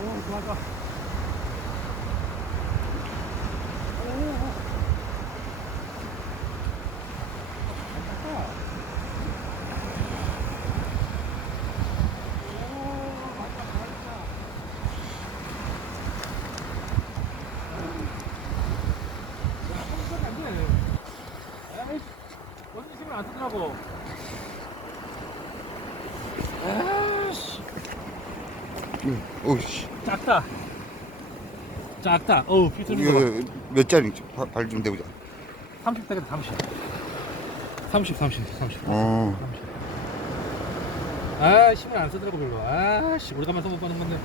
좋아, 좋아. 원래 힘을 안 쓰더라고. 아씨, 오씨. 작다. 작다. 어우, 비틀는 거 봐. 이거 몇 짜리 발 좀 대보자. 30 되겠다, 30. 30, 30, 30. 어. 30. 아, 힘을 안 쓰더라고, 별로. 아씨, 우리가 만서 못 받는 건데.